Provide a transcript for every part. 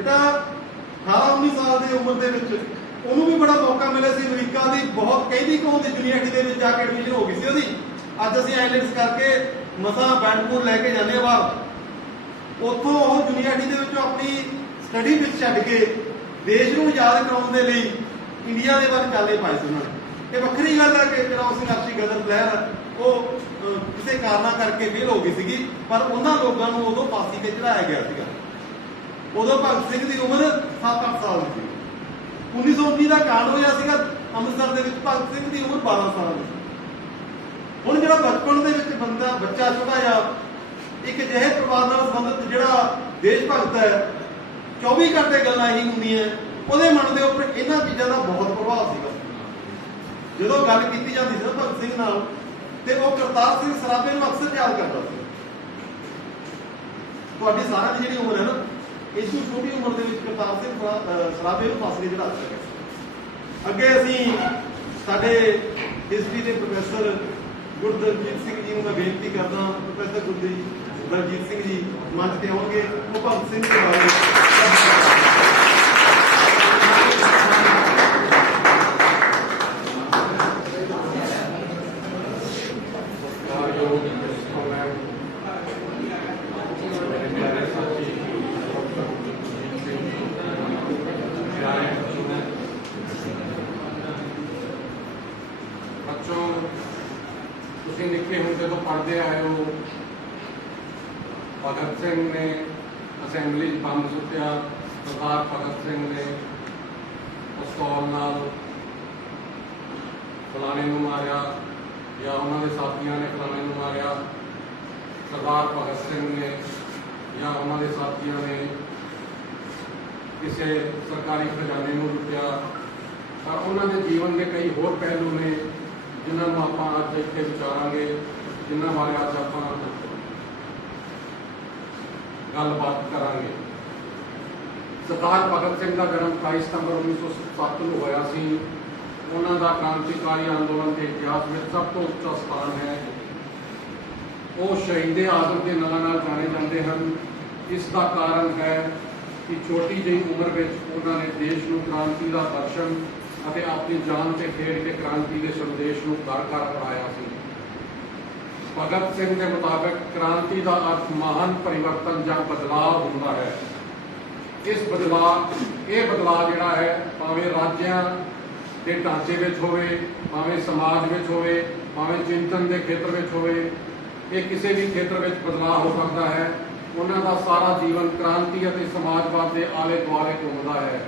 बेटा 18-19 साल की उम्र के ਉਹਨੂੰ ਵੀ ਬੜਾ ਮੌਕਾ ਮਿਲਿਆ ਸੀ ਅਮਰੀਕਾ ਦੀ ਬਹੁਤ ਕਹਿੰਦੀ ਕੌਮ ਦੀ ਯੂਨੀਵਰਸਿਟੀ ਦੇ ਵਿੱਚ ਜਾ ਕੇ ਐਡਮਿਸ਼ਨ ਹੋ ਗਈ ਸੀ ਉਹਦੀ। ਅੱਜ ਅਸੀਂ ਆਈਲੈਟਸ ਕਰਕੇ ਮਸਾਂ ਬੈਂਡਪੁਰ ਲੈ ਕੇ ਜਾਂਦੇ ਆ ਬਾਹਰ। ਉੱਥੋਂ ਉਹ ਯੂਨੀਵਰਸਿਟੀ ਦੇ ਵਿੱਚੋਂ ਆਪਣੀ ਸਟੱਡੀ ਵਿੱਚ ਛੱਡ ਕੇ ਦੇਸ਼ ਨੂੰ ਯਾਦ ਕਰਾਉਣ ਦੇ ਲਈ ਇੰਡੀਆ ਦੇ ਵੱਲ ਚਾਲੇ ਪਾਏ ਸੀ ਉਹਨਾਂ ਨੇ। ਇਹ ਵੱਖਰੀ ਗੱਲ ਹੈ ਕਿ ਜਿਹੜਾ ਉਸ ਨਕਸ਼ੀ ਗਦਰ ਲਹਿਰ ਉਹ ਕਿਸੇ ਕਾਰਨਾਂ ਕਰਕੇ ਫੇਲ ਹੋ ਗਈ ਸੀਗੀ, ਪਰ ਉਹਨਾਂ ਲੋਕਾਂ ਨੂੰ ਉਦੋਂ ਫਾਂਸੀ ਤੇ ਚੜਾਇਆ ਗਿਆ ਸੀਗਾ। ਉਦੋਂ ਭਗਤ ਸਿੰਘ ਦੀ ਉਮਰ 7-8 ਸਾਲ ਦੀ ਸੀ। 1919 ਦਾ ਕਾਂਡ ਹੋਇਆ ਸੀਗਾ ਅੰਮ੍ਰਿਤਸਰ ਦੇ ਵਿੱਚ, ਭਗਤ ਸਿੰਘ ਦੀ ਉਮਰ 12 ਸਾਲ ਦੀ। ਹੁਣ ਜਿਹੜਾ ਬਚਪਨ ਦੇ ਵਿੱਚ ਬੱਚਾ ਛੋਟਾ ਜਿਹਾ ਇੱਕ ਅਜਿਹੇ ਪਰਿਵਾਰ ਨਾਲ ਸੰਬੰਧਿਤ ਜਿਹੜਾ ਦੇਸ਼ ਭਗਤ ਹੈ, 24 ਘੰਟੇ ਗੱਲਾਂ ਹੀ ਹੁੰਦੀਆਂ, ਉਹਦੇ ਮਨ ਦੇ ਉੱਪਰ ਇਹਨਾਂ ਚੀਜ਼ਾਂ ਦਾ ਬਹੁਤ ਪ੍ਰਭਾਵ ਸੀਗਾ। ਜਦੋਂ ਗੱਲ ਕੀਤੀ ਜਾਂਦੀ ਸੀ ਭਗਤ ਸਿੰਘ ਨਾਲ ਤੇ ਉਹ ਕਰਤਾਰ ਸਿੰਘ ਸਰਾਭੇ ਨੂੰ ਅਕਸਰ ਯਾਦ ਕਰਦਾ ਸੀ। ਤੁਹਾਡੀ ਸਾਰਿਆਂ ਦੀ ਜਿਹੜੀ ਉਮਰ ਹੈ ਨਾ, ਇਸ ਤੋਂ ਛੋਟੀ ਉਮਰ ਦੇ ਵਿੱਚ ਕਰਤਾਰ ਸਿੰਘ ਸਰਾਭੇ ਨੂੰ ਫਾਂਸੀ ਚੜਾ ਦਿੱਤਾ ਗਿਆ। ਅੱਗੇ ਅਸੀਂ ਸਾਡੇ ਹਿਸਟਰੀ ਦੇ ਪ੍ਰੋਫੈਸਰ ਗੁਰਦਲਜੀਤ ਸਿੰਘ ਜੀ ਨੂੰ ਮੈਂ ਬੇਨਤੀ ਕਰਦਾ, ਪ੍ਰੋਫੈਸਰ ਗੁਰਦਲਜੀਤ ਸਿੰਘ ਜੀ ਮੰਚ ਤੇ ਆਉਣਗੇ, ਉਹ ਭਗਤ ਸਿੰਘ ਦੇ ਬਾਰੇ निके होंगे तो पढ़ते आए हो। भगत सिंह ने असैंबली बंब सुटिया, सरदार भगत सिंह ने पिस्तौल नाल फलाने नूं मारिया या उन्होंने साथियों ने फलाने नूं मारिया। सरदार भगत सिंह ने या उन्होंने साथियों ने किसी सरकारी खजाने नूं लुटिया। पर उन्होंने जीवन के कई होर पहलू ने जिन्होंने आप अज इतने विचारांगे, जिन्होंने बारे अज आप गलबात करांगे। सरदार भगत सिंह का जन्म 28 सितंबर 1907 को होया सी। उन्हों का क्रांतिकारी अंदोलन के इतिहास में सब तो उच्चा स्थान है। वो शहीद आजम के नाम नाल जाने जाते हैं। इसका कारण है कि छोटी जी उम्र में उन्होंने देश को क्रांति का दर्शन ਅਤੇ ਆਪਣੀ ਜਾਨ ਤੇ ਖੇਡ ਕੇ ਕ੍ਰਾਂਤੀ ਦੇ ਸੰਦੇਸ਼ ਨੂੰ ਘਰ ਘਰ ਪੜਾਇਆ ਸੀ। ਭਗਤ ਸਿੰਘ ਦੇ ਮੁਤਾਬਕ ਕ੍ਰਾਂਤੀ ਦਾ ਅਰਥ ਮਹਾਨ ਪਰਿਵਰਤਨ ਜਾਂ ਬਦਲਾਅ ਹੁੰਦਾ ਹੈ। ਇਹ ਬਦਲਾਅ ਜਿਹੜਾ ਹੈ ਭਾਵੇਂ ਰਾਜਾਂ ਦੇ ਢਾਂਚੇ ਵਿੱਚ ਹੋਵੇ, ਭਾਵੇਂ ਸਮਾਜ ਵਿੱਚ ਹੋਵੇ, ਭਾਵੇਂ ਚਿੰਤਨ ਦੇ ਖੇਤਰ ਵਿੱਚ ਹੋਵੇ, ਇਹ ਕਿਸੇ ਵੀ ਖੇਤਰ ਵਿੱਚ ਬਦਲਾਅ ਹੋ ਸਕਦਾ ਹੈ। ਉਹਨਾਂ ਦਾ ਸਾਰਾ ਜੀਵਨ ਕ੍ਰਾਂਤੀ ਅਤੇ ਸਮਾਜਵਾਦ ਦੇ ਆਲੇ ਦੁਆਲੇ ਘੁੰਮਦਾ ਹੈ।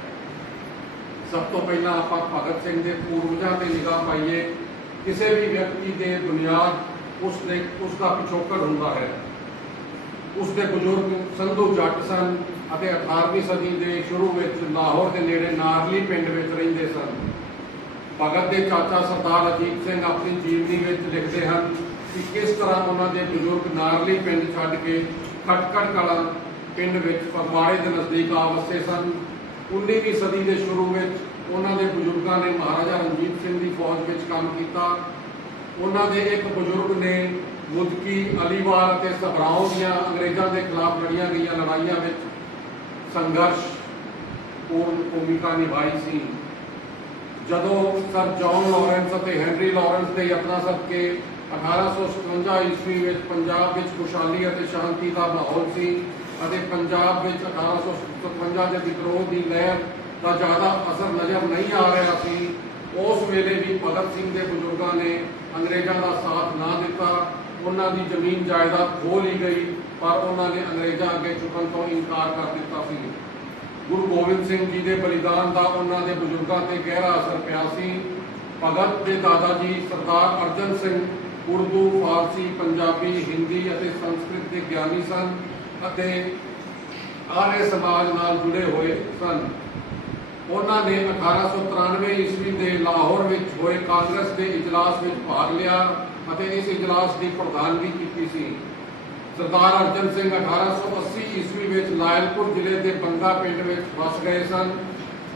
सब तो पहला आप भगत सिंह के पूर्वजों से निगाह पाइए। किसी भी व्यक्ति के बुनियाद उसका पिछोकड़ होंदा है। उसके बुजुर्ग संधू जट सन, 18वीं सदी के शुरू में लाहौर के नेड़े नारली पिंड में रहिंदे सन। भगत के चाचा सरदार अजीत सिंह अपनी जीवनी में लिखते हैं कि किस तरह उन्होंने बुजुर्ग नारली पिंड छड्ड के खटकड़ कला पिंड में फगवाड़े के नज़दीक आ वसे सन। 19वीं सदी के शुरू में उन्होंने बुजुर्गों ने महाराजा रणजीत सिंह की फौज में काम किया। उन्होंने एक बुजुर्ग ने मुदकी, अलीवाल और सबराओं दियां अंग्रेज़ों के खिलाफ लड़िया गई लड़ाइया में संघर्षपूर्ण भूमिका निभाई सी। जदों सर जॉन लॉरेंस और हैनरी लॉरेंस के यत्नां सदके 1857 ईस्वी में पंजाब में खुशहाली और शांति का माहौल सी। पंजाब में 1857 के विद्रोह की लहर का ज़्यादा असर नज़र नहीं आ रहा सी। उस वेले भी भगत सिंह के बुजुर्गों ने अंग्रेज़ों का साथ ना दिता। उन्होंने जमीन जायदाद खो ली गई, पर उन्होंने अंग्रेज़ों अगे झुकन तो इनकार कर दिता सी। गुरु गोबिंद सिंह जी के बलिदान का उन्होंने बुजुर्गों पर गहरा असर पिया सी। भगत के दादा जी सरदार अर्जन सिंह उर्दू, फारसी, पंजाबी, हिंदी और संस्कृत के ज्ञानी सन। आर्य समाज नाल जुड़े हुए सन। उन्होंने 1893 ईस्वी के लाहौर में हुए कांग्रेस के इजलास में भाग लिया और इस इजलास की प्रधानगी की सी। सरदार अर्जन सिंह 1880 ईस्वी में लायलपुर जिले के बंगा पिंड में बस गए सन।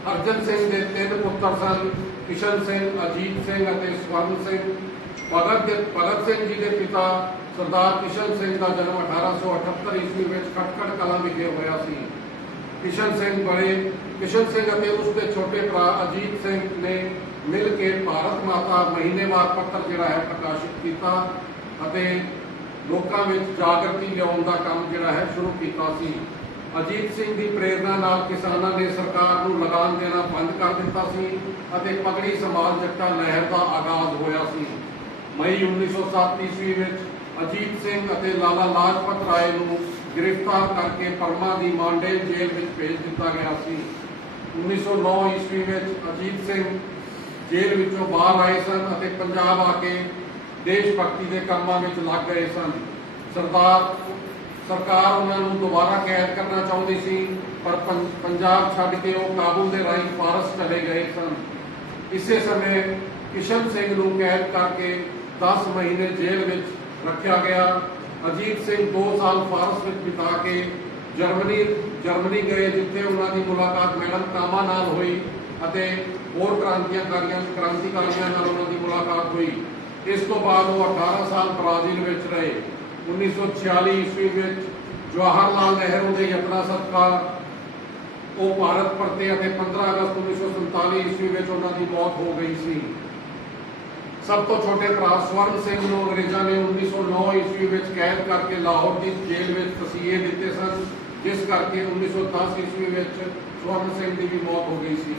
अर्जन सिंह के 3 पुत्र सन, किशन सिंह, अजीत सिंह और स्वर्ण सिंह। भगत सिंह जी के पिता सरदार किशन सिंह का जन्म 1878 ईस्वी में खटकड़ कलां विखे होया सी। किशन सिंह बने। किशन सिंह ਅਤੇ ਉਸਦੇ ਛੋਟੇ ਭਰਾ ਅਜੀਤ ਸਿੰਘ ਨੇ ਮਿਲ ਕੇ ਭਾਰਤ ਮਾਤਾ ਮਹੀਨੇਵਾਰ ਪੱਤਰ ਜਿਹੜਾ ਹੈ ਪ੍ਰਕਾਸ਼ਿਤ ਕੀਤਾ ਅਤੇ ਲੋਕਾਂ ਵਿੱਚ ਜਾਗਰਤੀ ਲਿਆਉਣ ਦਾ ਕੰਮ ਜਿਹੜਾ ਹੈ ਸ਼ੁਰੂ ਕੀਤਾ ਸੀ। ਅਜੀਤ ਸਿੰਘ ਦੀ ਪ੍ਰੇਰਣਾ ਨਾਲ ਕਿਸਾਨਾਂ ਨੇ ਸਰਕਾਰ ਨੂੰ ਲਗਾਨ ਦੇਣਾ ਬੰਦ ਕਰ ਦਿੱਤਾ ਸੀ ਅਤੇ ਪਗੜੀ ਸਮਾਜ ਜੱਟਾਂ ਲਹਿਰ ਦਾ ਆਗਾਜ਼ ਹੋਇਆ ਸੀ। ਮਈ 1907 ਈਸਵੀ ਵਿੱਚ ਅਜੀਤ ਸਿੰਘ ਅਤੇ ਲਾਲਾ ਲਾਜਪਤ ਰਾਏ ਨੂੰ ਗ੍ਰਿਫਤਾਰ ਕਰਕੇ ਪਰਮਾ ਦੀ ਮਾਂਡੇਲ ਜੇਲ੍ਹ ਵਿੱਚ ਭੇਜ ਦਿੱਤਾ ਗਿਆ ਸੀ। 1909 ਈਸਵੀ ਵਿੱਚ ਅਜੀਤ ਸਿੰਘ ਜੇਲ੍ਹ ਵਿੱਚੋਂ ਬਾਹਰ ਆਏ ਸਨ ਅਤੇ ਪੰਜਾਬ ਆ ਕੇ ਦੇਸ਼ ਭਗਤੀ ਦੇ ਕੰਮਾਂ ਵਿੱਚ ਲੱਗ ਗਏ ਸਨ। ਸਰਕਾਰ ਉਹਨਾਂ ਨੂੰ ਦੁਬਾਰਾ ਕੈਦ ਕਰਨਾ ਚਾਹੁੰਦੀ ਸੀ, ਪਰ ਪੰਜਾਬ ਛੱਡ ਕੇ ਉਹ ਕਾਬੁਲ ਦੇ ਰਾਹੀਂ ਫਾਰਸ ਚਲੇ ਗਏ ਸਨ। ਇਸੇ ਸਮੇਂ ਕਿਸ਼ਨ ਸਿੰਘ ਨੂੰ ਕੈਦ ਕਰਕੇ 10 ਮਹੀਨੇ ਜੇਲ੍ਹ ਵਿੱਚ ਰੱਖਿਆ ਗਿਆ। ਅਜੀਤ ਸਿੰਘ 2 ਸਾਲ ਫਾਰਸ ਵਿੱਚ ਬਿਤਾ ਕੇ ਜਰਮਨੀ ਗਏ, ਜਿੱਥੇ ਉਹਨਾਂ ਦੀ ਮੁਲਾਕਾਤ ਮੈਡਮ ਕਾਮਾ ਨਾਲ ਹੋਈ ਅਤੇ ਹੋਰ ਕ੍ਰਾਂਤੀਕਾਰੀਆਂ ਨਾਲ ਉਹਨਾਂ ਦੀ ਮੁਲਾਕਾਤ ਹੋਈ। ਇਸ ਤੋਂ ਬਾਅਦ ਉਹ 18 ਸਾਲ ਬ੍ਰਾਜ਼ੀਲ ਵਿੱਚ ਰਹੇ। 1946 ਈਸਵੀ ਵਿੱਚ ਜਵਾਹਰ ਲਾਲ ਨਹਿਰੂ ਦੇ ਯਤਨਾਂ ਸਦਕਾ ਉਹ ਭਾਰਤ ਪਰਤੇ ਅਤੇ 15 ਅਗਸਤ 1947 ਈਸਵੀ ਵਿੱਚ ਉਹਨਾਂ ਦੀ ਮੌਤ ਹੋ ਗਈ ਸੀ। ਸਭ ਤੋਂ ਛੋਟੇ ਭਰਾ ਸਵਰਨ ਸਿੰਘ ਨੂੰ ਅੰਗਰੇਜ਼ਾਂ ਨੇ 1909 ਈਸਵੀ ਵਿੱਚ ਕੈਦ ਕਰਕੇ ਲਾਹੌਰ ਦੀ ਜੇਲ੍ਹ ਵਿੱਚ ਤਸੀਹੇ ਦਿੱਤੇ ਸਨ, ਜਿਸ ਕਰਕੇ 1910 ਈਸਵੀ ਵਿੱਚ ਸਵਰਨ ਸਿੰਘ ਦੀ ਵੀ ਮੌਤ ਹੋ ਗਈ ਸੀ।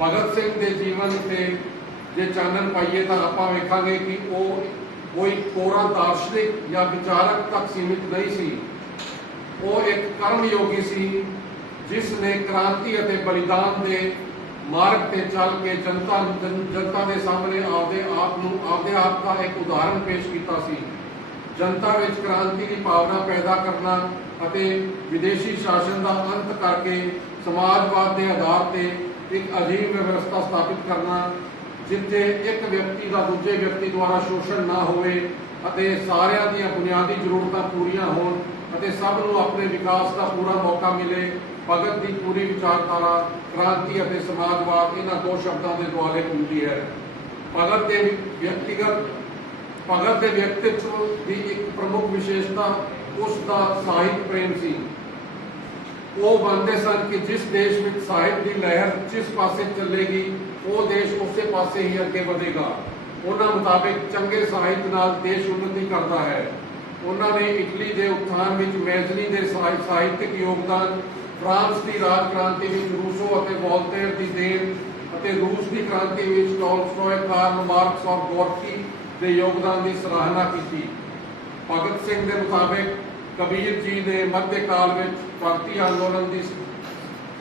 ਭਗਤ ਸਿੰਘ ਦੇ ਜੀਵਨ ਤੇ ਜੇ ਚਾਨਣ ਪਾਈਏ ਤਾਂ ਆਪਾਂ ਵੇਖਾਂਗੇ ਕਿ ਉਹ ਕੋਈ ਕੋਰਾ ਦਾਰਸ਼ਨਿਕ ਜਾਂ ਵਿਚਾਰਕ ਤੱਕ ਸੀਮਿਤ ਨਹੀਂ ਸੀ। ਉਹ ਇੱਕ ਕਰਮਯੋਗੀ ਸੀ, ਜਿਸ ਨੇ ਕ੍ਰਾਂਤੀ ਅਤੇ ਬਲੀਦਾਨ ਦੇ ਮਾਰਗ ਤੇ ਚੱਲ ਕੇ ਜਨਤਾ ਦੇ ਸਾਹਮਣੇ ਆਪਦੇ ਆਪ ਦਾ ਇੱਕ ਉਦਾਹਰਣ ਪੇਸ਼ ਕੀਤਾ ਸੀ। ਜਨਤਾ ਵਿੱਚ ਕ੍ਰਾਂਤੀ ਦੀ ਭਾਵਨਾ ਪੈਦਾ ਕਰਨਾ ਅਤੇ ਵਿਦੇਸ਼ੀ ਸ਼ਾਸਨ ਦਾ ਅੰਤ ਕਰਕੇ ਸਮਾਜਵਾਦ ਦੇ ਆਧਾਰ ਤੇ ਇੱਕ ਅਜੀਬ ਵਿਵਸਥਾ ਸਥਾਪਿਤ ਕਰਨਾ, ਜਿੱਥੇ ਇੱਕ ਵਿਅਕਤੀ ਦਾ ਦੂਜੇ ਵਿਅਕਤੀ ਦੁਆਰਾ ਸ਼ੋਸ਼ਣ ਨਾ ਹੋਵੇ ਅਤੇ ਸਾਰਿਆਂ ਦੀਆਂ ਬੁਨਿਆਦੀ ਜ਼ਰੂਰਤਾਂ ਪੂਰੀਆਂ ਹੋਣ ਅਤੇ ਸਭ ਨੂੰ ਆਪਣੇ ਵਿਕਾਸ ਦਾ ਪੂਰਾ ਮੌਕਾ ਮਿਲੇ। ਭਗਤ ਦੀ ਪੂਰੀ ਵਿਚਾਰਧਾਰਾ ਕ੍ਰਾਂਤੀ ਅਤੇ ਸਮਾਜਵਾਦ ਇਹਨਾਂ 2 ਸ਼ਬਦਾਂ ਦੇ ਦੁਆਲੇ ਘੁੰਮਦੀ ਹੈ। ਭਗਤ ਦੇ ਵਿਅਕਤਿਤਵ ਦੀ ਇੱਕ ਪ੍ਰਮੁੱਖ ਵਿਸ਼ੇਸ਼ਤਾ ਉਸ ਦਾ ਸਾਹਿਤ ਪ੍ਰੇਮ ਸੀ। ਉਹ ਮੰਨਦੇ ਸਨ ਕਿ ਜਿਸ ਦੇਸ਼ ਵਿੱਚ ਸਾਹਿਤ ਦੀ ਲਹਿਰ ਜਿਸ ਪਾਸੇ ਚੱਲੇਗੀ, ਉਹ ਦੇਸ਼ ਉਸੇ ਪਾਸੇ ਹੀ ਅੱਗੇ ਵਧੇਗਾ। ਉਹਨਾਂ ਮੁਤਾਬਿਕ ਚੰਗੇ ਸਾਹਿਤ ਨਾਲ ਦੇਸ਼ ਉੱਨਤੀ ਕਰਦਾ ਹੈ। ਉਹਨਾਂ ਨੇ ਇਟਲੀ ਦੇ ਉਤਥਾਨ ਵਿੱਚ ਮੈਜ਼ਨੀ ਦੇ ਸਾਹਿਤਿਕ ਯੋਗਦਾਨ, ਫਰਾਂਸ ਦੀ ਰਾਜ ਕ੍ਰਾਂਤੀ ਵਿੱਚ ਰੂਸੋ ਅਤੇ ਵੋਲਟੇਰ ਦੀ ਦੇਣ ਅਤੇ ਰੂਸ ਦੀ ਕ੍ਰਾਂਤੀ ਵਿੱਚ ਟੋਲਸਟੋਏ, ਕਾਰਲ ਮਾਰਕਸ ਔਰ ਗੋਰਕੀ ਦੇ ਯੋਗਦਾਨ ਦੀ ਸਰਾਹਨਾ ਕੀਤੀ। ਭਗਤ ਸਿੰਘ ਦੇ ਮੁਤਾਬਿਕ ਕਬੀਰ ਜੀ ਨੇ ਮੱਧਕਾਲ ਵਿੱਚ ਭਗਤੀ ਅੰਦੋਲਨ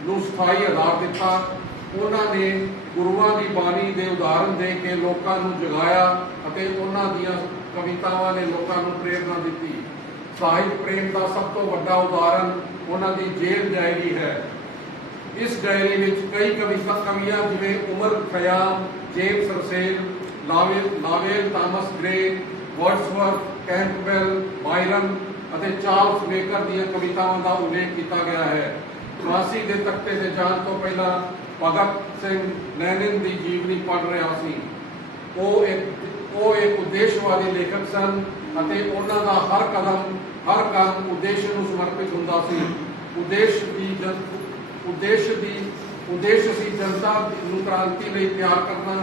ਨੂੰ ਸਥਾਈ ਆਧਾਰ ਦਿੱਤਾ। ਉਹਨਾਂ ਨੇ ਗੁਰੂਆਂ ਦੀ ਬਾਣੀ ਦੇ ਉਦਾਹਰਣ ਦੇ ਕੇ ਲੋਕਾਂ ਨੂੰ ਜਗਾਇਆ ਅਤੇ ਉਹਨਾਂ ਦੀਆਂ ਕਵਿਤਾਵਾਂ ਨੇ ਲੋਕਾਂ ਨੂੰ ਪ੍ਰੇਰਨਾ ਦਿੱਤੀ। ਸਾਹਿਤ ਪ੍ਰੇਮ ਦਾ ਸਭ ਤੋਂ ਵੱਡਾ ਉਦਾਹਰਣ ਉਹਨਾਂ ਦੀ ਜੇਲ੍ਹ ਡਾਇਰੀ ਹੈ। ਇਸ ਡਾਇਰੀ ਵਿੱਚ ਕਈ ਕਵੀਆਂ ਜਿਵੇਂ Omar Khayyam, James Russell, Lowell Thomas Gray, Wordsworth, Campbell, Byron ਅਤੇ ਚਾਰਲਸ ਬੇਕਰ ਦੀਆਂ ਕਵਿਤਾਵਾਂ ਦਾ ਉਲੇਖ ਕੀਤਾ ਗਿਆ ਹੈ। ਫਾਂਸੀ ਦੇ ਤਖਤੇ ਤੇ ਜਾਣ ਤੋਂ ਪਹਿਲਾਂ ਭਗਤ ਸਿੰਘ ਲੈਨਿਨ ਦੀ ਜੀਵਨੀ ਪੜ੍ਹ ਰਿਹਾ ਸੀ। ਉਹ ਇੱਕ ਉਦੇਸ਼ਵਾਦੀ ਲੇਖਕ ਸਨ ਅਤੇ ਉਹਨਾਂ ਦਾ ਹਰ ਕੰਮ ਉਦੇਸ਼ ਨੂੰ ਸਮਰਪਿਤ ਹੁੰਦਾ ਸੀ। ਉਦੇਸ਼ ਸੀ ਜਨਤਾ ਨੂੰ ਕ੍ਰਾਂਤੀ ਲਈ ਤਿਆਰ ਕਰਨਾ।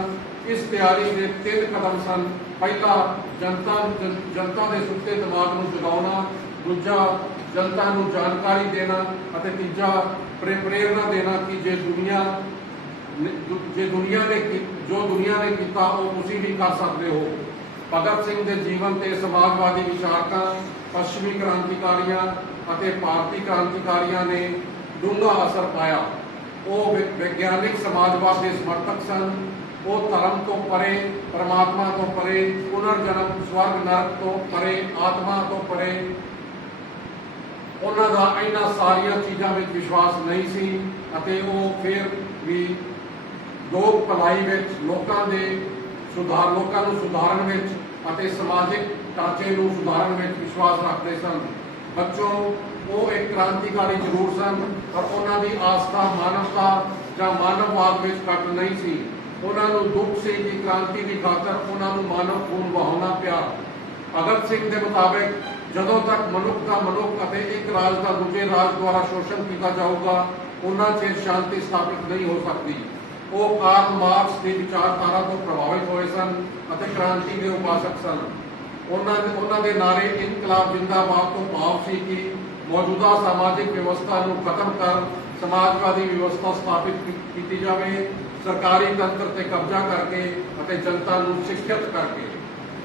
ਇਸ ਤਿਆਰੀ ਦੇ 3 ਕਦਮ ਸਨ। ਪਹਿਲਾ, ਜਨਤਾ ਦੇ ਸੁੱਤੇ ਦਿਮਾਗ ਨੂੰ ਜਗਾਉਣਾ। ਦੂਜਾ, ਜਨਤਾ ਨੂੰ ਜਾਣਕਾਰੀ ਦੇਣਾ ਅਤੇ ਤੀਜਾ, ਪ੍ਰੇਰਨਾ ਦੇਣਾ ਕਿ ਜੋ ਦੁਨੀਆ ਨੇ ਕੀਤਾ ਉਹ ਤੁਸੀਂ ਵੀ ਕਰ ਸਕਦੇ ਹੋ। ਭਗਤ ਸਿੰਘ ਦੇ ਜੀਵਨ ਤੇ ਸਮਾਜਵਾਦੀ ਵਿਚਾਰਕਾਂ, ਪੱਛਮੀ ਕ੍ਰਾਂਤੀਕਾਰੀਆਂ ਅਤੇ ਭਾਰਤੀ ਕ੍ਰਾਂਤੀਕਾਰੀਆਂ ਨੇ ਡੂੰਘਾ ਅਸਰ ਪਾਇਆ। ਉਹ ਵਿਗਿਆਨਿਕ ਸਮਾਜਵਾਦ ਦੇ ਸਮਰਥਕ ਸਨ। ਉਹ ਧਰਮ ਤੋਂ ਪਰੇ, ਪਰਮਾਤਮਾ ਤੋਂ ਪਰੇ, ਪੁਨਰ ਜਨਮ, ਸਵਰਗ ਨਰਕ ਤੋਂ ਪਰੇ, ਆਤਮਾ ਤੋਂ ਪਰੇ ਉਹਨਾਂ ਦਾ ਇਹਨਾਂ ਸਾਰੀਆਂ ਚੀਜ਼ਾਂ ਵਿੱਚ ਵਿਸ਼ਵਾਸ ਨਹੀਂ ਸੀ ਅਤੇ ਉਹ ਫਿਰ ਵੀ ਲੋਕ ਭਲਾਈ ਵਿੱਚ, ਲੋਕਾਂ ਨੂੰ ਸੁਧਾਰਨ ਵਿੱਚ ਅਤੇ ਸਮਾਜਿਕ ਢਾਂਚੇ ਨੂੰ ਸੁਧਾਰਨ ਵਿੱਚ ਵਿਸ਼ਵਾਸ ਰੱਖਦੇ ਸਨ। ਬੱਚੋਂ, ਉਹ ਇੱਕ ਕ੍ਰਾਂਤੀਕਾਰੀ ਜ਼ਰੂਰ ਸਨ, ਪਰ ਉਹਨਾਂ ਦੀ ਆਸਥਾ ਮਾਨਵਤਾ ਜਾਂ ਮਾਨਵਵਾਦ ਵਿੱਚ ਘੱਟ ਨਹੀਂ ਸੀ। ਉਹਨਾਂ ਨੂੰ ਦੁੱਖ ਸੀ ਕਿ ਕ੍ਰਾਂਤੀ ਦੀ ਖਾਤਰ ਉਹਨਾਂ ਨੂੰ ਮਾਨਵ ਖੂਨ ਵਹਾਉਣਾ ਪਿਆ। ਭਗਤ ਸਿੰਘ ਦੇ ਮੁਤਾਬਕ ਜਦੋਂ ਤੱਕ ਮਨੁੱਖ ਦਾ ਮਨੁੱਖ ਅਤੇ ਇੱਕ ਰਾਜ ਦਾ ਦੂਜੇ ਰਾਜ ਦੁਆਰਾ ਸ਼ੋਸ਼ਣ ਕੀਤਾ ਜਾਊਗਾ, ਉਹਨਾਂ ਚਿਰ ਸ਼ਾਂਤੀ ਸਥਾਪਿਤ ਨਹੀਂ ਹੋ ਸਕਦੀ। ਉਹ ਕਾਰਲ ਮਾਰਕਸ ਦੀ ਵਿਚਾਰਧਾਰਾ ਤੋਂ ਪ੍ਰਭਾਵਿਤ ਹੋਏ ਸਨ ਅਤੇ ਕ੍ਰਾਂਤੀ ਦੇ ਉਪਾਸਕ ਸਨ। ਉਹਨਾਂ ਦੇ ਨਾਰੇ ਇਨਕਲਾਬ ਜਿੰਦਾਬਾਦ ਤੋਂ ਭਾਵ ਸੀ ਕਿ ਮੌਜੂਦਾ ਸਮਾਜਿਕ ਵਿਵਸਥਾ ਨੂੰ ਖਤਮ ਕਰ ਸਮਾਜਵਾਦੀ ਵਿਵਸਥਾ ਸਥਾਪਿਤ ਕੀਤੀ ਜਾਵੇ, ਸਰਕਾਰੀ ਤੰਤਰ ਤੇ ਕਬਜ਼ਾ ਕਰਕੇ ਅਤੇ ਜਨਤਾ ਨੂੰ ਸਿੱਖਿਅਤ ਕਰਕੇ।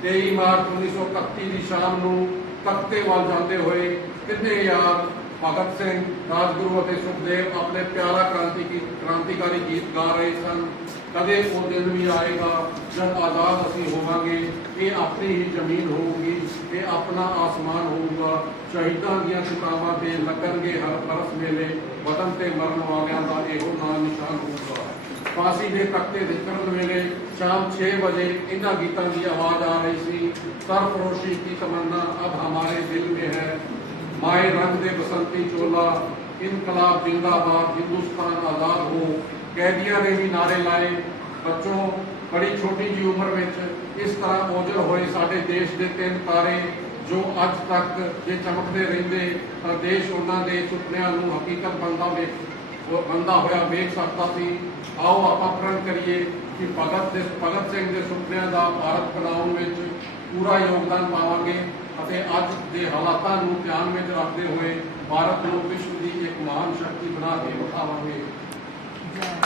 23 ਮਾਰਚ 1931 ਦੀ ਸ਼ਾਮ ਨੂੰ ਤਖਤੇ ਵੱਲ ਜਾਂਦੇ ਹੋਏ ਕਿੰਨੇ ਯਾਰ ਭਗਤ ਸਿੰਘ, ਰਾਜਗੁਰੂ ਅਤੇ ਸੁਖਦੇਵ ਆਪਣੇ ਪਿਆਰਾ ਕ੍ਰਾਂਤੀਕਾਰੀ ਗੀਤ ਗਾ ਰਹੇ ਸਨ। ਕਦੇ ਉਹ ਦਿਨ ਵੀ ਆਏਗਾ ਜਦ ਆਜ਼ਾਦ ਅਸੀਂ ਹੋਵਾਂਗੇ, ਇਹ ਆਪਣੀ ਹੀ ਜ਼ਮੀਨ ਹੋਊਗੀ, ਇਹ ਆਪਣਾ ਆਸਮਾਨ ਹੋਊਗਾ, ਸ਼ਹੀਦਾਂ ਦੀਆਂ ਕਿਤਾਬਾਂ ਤੇ ਲੱਗਣਗੇ ਹਰ ਬਰਸ ਮੇਲੇ, ਵਤਨ ਤੇ ਮਰਨ ਵਾਲਿਆਂ ਦਾ ਇਹੋ ਨਾਂ ਨਿਸ਼ਾਨ ਹੋਊਗਾ। ਫਾਂਸੀ ਦੇ ਤਖਤੇ ਨਿਕਲਣ ਵੇਲੇ ਸ਼ਾਮ 6 ਵਜੇ ਇਹਨਾਂ ਗੀਤਾਂ ਦੀ ਆਵਾਜ਼ ਆ ਰਹੀ ਸੀ। ਸਰਫਰੋਸ਼ੀ ਕੀ ਤਮन्ना अब हमारे दिल में है, माए रंग दे बसंती चोला, इनकलाब जिंदाबाद, हिंदुस्तान आजाद हो। कैदियां ने भी नारे लाए। बच्चों, बड़ी छोटी जी उम्र में इस तरह ओझल होए साडे देश के 3 तारे जो अज तक जे चमकते रहिंदे तां देश उन्हां दे सुपनिਆਂ ਨੂੰ हकीकत बनदा होया वेख सकता सी। आओ आपां प्रण करिए कि भगत सिंह के सुपनिਆਂ ਦਾ भारत बनाउण ਵਿੱਚ पूरा योगदान पावांगे ਅਤੇ ਅੱਜ ਦੇ ਹਾਲਾਤਾਂ ਨੂੰ ਧਿਆਨ ਵਿੱਚ ਰੱਖਦੇ ਹੋਏ ਭਾਰਤ ਨੂੰ ਵਿਸ਼ਵ ਦੀ ਇੱਕ ਮਹਾਨ ਸ਼ਕਤੀ ਬਣਾ ਕੇ ਵਿਖਾਵਾਂਗੇ।